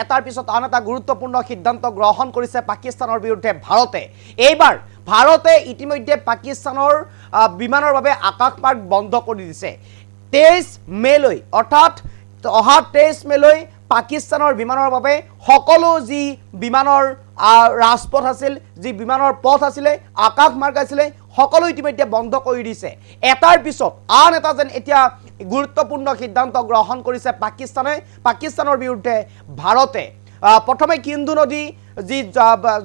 এটাৰ পিছত আন এটা গুৰুত্বপূৰ্ণ সিদ্ধান্ত গ্ৰহণ কৰিছে পাকিস্তানৰ বিৰুদ্ধে ভাৰতে। এইবাৰ ভাৰতে ইতিমধ্যে পাকিস্তানৰ বিমানৰ বাবে আকাশমাৰ্গ বন্ধ কৰি দিছে। 23 মেলৈ অৰ্থাৎ অহা 23 মেলৈ পাকিস্তানৰ বিমানৰ বাবে সকলো যি বিমানৰ ৰাজপথ আছিল, যি বিমানৰ পথ আছিলে, আকাশমাৰ্গ আছিলে, সকলো ইতিমধ্যে বন্ধ কৰি দিছে। এটাৰ পিছত আন এটা যেন এতিয়া গুৰুত্বপূৰ্ণ সিদ্ধান্ত গ্ৰহণ কৰিছে পাকিস্তানৰ বিৰুদ্ধে ভাৰতে। প্ৰথমে সিন্ধু নদী যি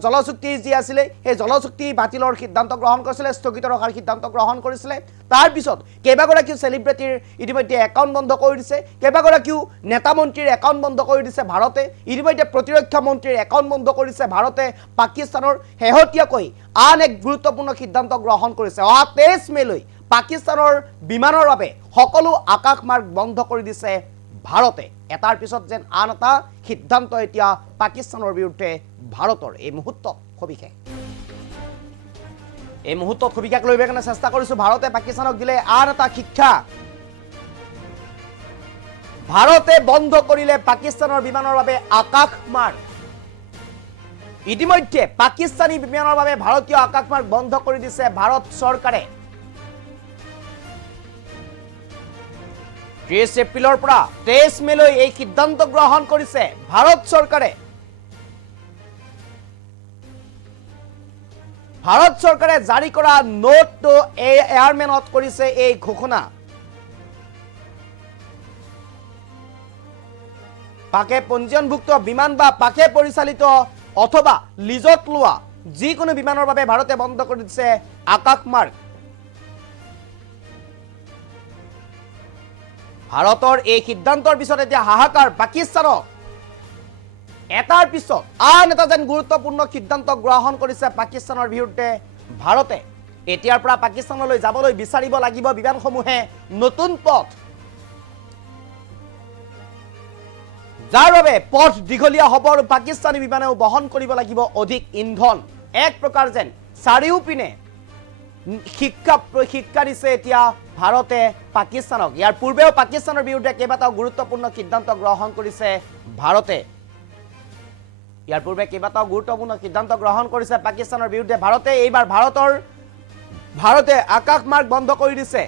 জলচুক্তি যি আছিলে সেই জলচুক্তি বাতিলৰ সিদ্ধান্ত গ্ৰহণ কৰিছিলে, স্থগিত ৰখাৰ সিদ্ধান্ত গ্ৰহণ কৰিছিলে। তাৰপিছত কেইবাগৰাকীও চেলিব্ৰিটিৰ ইতিমধ্যে একাউণ্ট বন্ধ কৰি দিছে, কেইবাগৰাকীও নেতা মন্ত্ৰীৰ একাউণ্ট বন্ধ কৰি দিছে ভাৰতে। ইতিমধ্যে প্ৰতিৰক্ষা মন্ত্ৰীৰ একাউণ্ট বন্ধ কৰিছে ভাৰতে। পাকিস্তানৰ শেহতীয়াকৈ আন এক গুৰুত্বপূৰ্ণ সিদ্ধান্ত গ্ৰহণ কৰিছে। অহা 23 মেলৈ পাকিস্তানৰ বিমানৰ বাবে সকলো আকাশমাৰ্গ বন্ধ কৰি দিছে ভাৰতে। এটাৰ পিছত যেন আন এটা সিদ্ধান্ত এতিয়া পাকিস্তানৰ বিৰুদ্ধে ভাৰতৰ। এই মুহূৰ্তত সবিশেষ লৈ কাৰণে চেষ্টা কৰিছো। ভাৰতে পাকিস্তানক দিলে আন এটা শিক্ষা। ভাৰতে বন্ধ কৰিলে পাকিস্তানৰ বিমানৰ বাবে আকাশমাৰ্গ। ইতিমধ্যে পাকিস্তানী বিমানৰ বাবে ভাৰতীয় আকাশমাৰ্গ বন্ধ কৰি দিছে ভাৰত চৰকাৰে। 30 এপ্ৰিলৰ পৰা 23 মেলৈ এই সিদ্ধান্ত গ্ৰহণ কৰিছে ভাৰত চৰকাৰে। ভাৰত চৰকাৰে জাৰি কৰা নোট টু এয়াৰমেনত কৰিছে এই ঘোষণা। পাকে পঞ্জীয়নভুক্ত বিমান বা পাকে পৰিচালিত অথবা লিজত লোৱা যিকোনো বিমানৰ বাবে ভাৰতে বন্ধ কৰি দিছে আকাশমাৰ্গ। ভাৰতৰ এই সিদ্ধান্তৰ পিছত এতিয়া হাহাকাৰ পাকিস্তানত। এটাৰ পিছত আন এটা যেন গুৰুত্বপূৰ্ণ সিদ্ধান্ত গ্ৰহণ কৰিছে পাকিস্তানৰ বিৰুদ্ধে ভাৰতে। এতিয়াৰ পৰা পাকিস্তানলৈ যাবলৈ বিচাৰিব লাগিব বিমানসমূহে নতুন পথ, যাৰ বাবে পথ দীঘলীয়া হ'ব আৰু পাকিস্তানী বিমানেও বহন কৰিব লাগিব অধিক ইন্ধন। এক প্ৰকাৰ যেন চাৰিওপিনে শিক্ষা দিছে এতিয়া ভাৰতে পাকিস্তানক। ইয়াৰ পূৰ্বেও পাকিস্তানৰ বিৰুদ্ধে কেইবাটাও গুৰুত্বপূৰ্ণ সিদ্ধান্ত গ্ৰহণ কৰিছে ভাৰতে। পাকিস্তানৰ বিৰুদ্ধে ভাৰতে। এইবাৰ ভাৰতে আকাশমাৰ্গ বন্ধ কৰি দিছে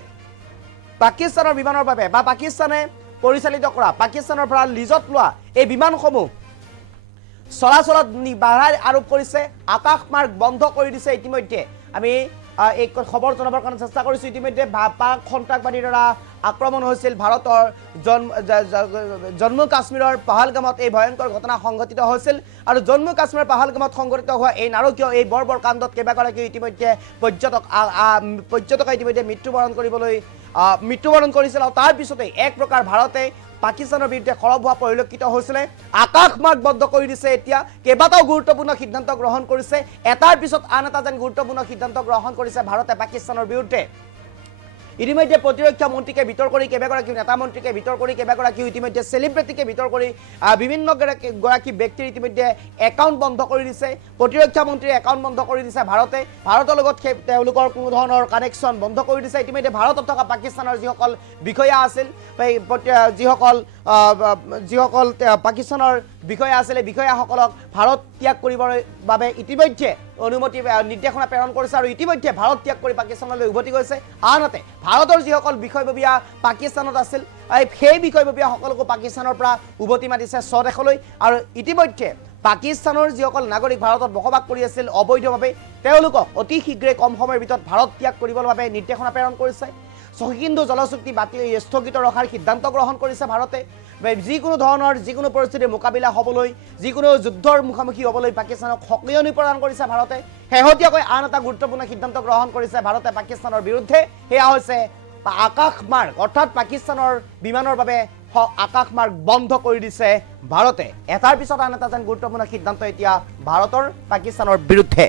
পাকিস্তানৰ বিমানৰ বাবে বা পাকিস্তানে পৰিচালিত কৰা, পাকিস্তানৰ পৰা লিজত লোৱা এই বিমানসমূহ চলাচলত বাধা আৰোপ কৰিছে, আকাশমাৰ্গ বন্ধ কৰি দিছে। ইতিমধ্যে আমি এই খবৰ জনাবৰ কাৰণে চেষ্টা কৰিছোঁ। ইতিমধ্যে পাক সন্ত্ৰাসবাদীৰ দ্বাৰা আক্ৰমণ হৈছিল ভাৰতৰ জম্মু কাশ্মীৰৰ পাহালগামত। এই ভয়ংকৰ ঘটনা সংঘটিত হৈছিল আৰু জম্মু কাশ্মীৰৰ পাহালগামত সংঘটিত হোৱা এই নাৰকীয় এই বৰ্বৰ কাণ্ডত কেইবাগৰাকীও ইতিমধ্যে পৰ্যটকে ইতিমধ্যে মৃত্যুবৰণ কৰিছিল। আৰু তাৰপিছতে এক প্ৰকাৰ ভাৰতে পাকিস্তানৰ বিৰুদ্ধে সৰব হোৱা পৰিলক্ষিত হৈছিলে। আকাশমাৰ্গ বন্ধ কৰি দিছে। এতিয়া কেইবাটাও গুৰুত্বপূৰ্ণ সিদ্ধান্ত গ্ৰহণ কৰিছে। এটাৰ পিছত আন এটা যেন গুৰুত্বপূৰ্ণ সিদ্ধান্ত গ্ৰহণ কৰিছে ভাৰতে পাকিস্তানৰ বিৰুদ্ধে। ইতিমধ্যে প্ৰতিৰক্ষা মন্ত্ৰীকে ভিতৰ কৰি কেইবাগৰাকীও নেতা মন্ত্ৰীকে ভিতৰ কৰি কেইবাগৰাকীও ইতিমধ্যে চেলিব্ৰিটিকে ভিতৰ কৰি বিভিন্ন গৰাকী ব্যক্তিৰ ইতিমধ্যে একাউণ্ট বন্ধ কৰি দিছে। প্ৰতিৰক্ষা মন্ত্ৰীৰ একাউণ্ট বন্ধ কৰি দিছে ভাৰতে। ভাৰতৰ লগত তেওঁলোকৰ কোনো ধৰণৰ কানেকশ্যন বন্ধ কৰি দিছে। ইতিমধ্যে ভাৰতত থকা পাকিস্তানৰ যিসকল বিষয়া আছিল, যিসকল পাকিস্তানৰ বিষয়া আছিলে, বিষয়াসকলক ভাৰত ত্যাগ কৰিবৰ বাবে ইতিমধ্যে নিৰ্দেশনা প্ৰেৰণ কৰিছে আৰু ইতিমধ্যে ভাৰত ত্যাগ কৰি পাকিস্তানলৈ উভতি গৈছে। আনহাতে ভাৰতৰ যিসকল বিষয়ববীয়া পাকিস্তানত আছিল সেই বিষয়ববীয়াসকলকো পাকিস্তানৰ পৰা উভতি মাতিছে স্বদেশলৈ। আৰু ইতিমধ্যে পাকিস্তানৰ যিসকল নাগৰিক ভাৰতত বসবাস কৰি আছিল অবৈধভাৱে, তেওঁলোকক অতি শীঘ্ৰে কম সময়ৰ ভিতৰত ভাৰত ত্যাগ কৰিবৰ বাবে নিৰ্দেশনা প্ৰেৰণ কৰিছে। সিন্ধু জলচুক্তি স্থগিত ৰখাৰ সিদ্ধান্ত গ্ৰহণ কৰিছে ভাৰতে। যিকোনো ধৰণৰ যিকোনো পৰিস্থিতিৰ মোকাবিলা হ'বলৈ, যিকোনো যুদ্ধৰ মুখামুখি হ'বলৈ পাকিস্তানক সক্ৰিয়নি প্ৰদান কৰিছে ভাৰতে। শেহতীয়াকৈ আন এটা গুৰুত্বপূৰ্ণ সিদ্ধান্ত গ্ৰহণ কৰিছে ভাৰতে পাকিস্তানৰ বিৰুদ্ধে। সেয়া হৈছে আকাশমাৰ্গ, অৰ্থাৎ পাকিস্তানৰ বিমানৰ বাবে আকাশমাৰ্গ বন্ধ কৰি দিছে ভাৰতে। এটাৰ পিছত আন এটা যেন গুৰুত্বপূৰ্ণ সিদ্ধান্ত এতিয়া ভাৰতৰ পাকিস্তানৰ বিৰুদ্ধে।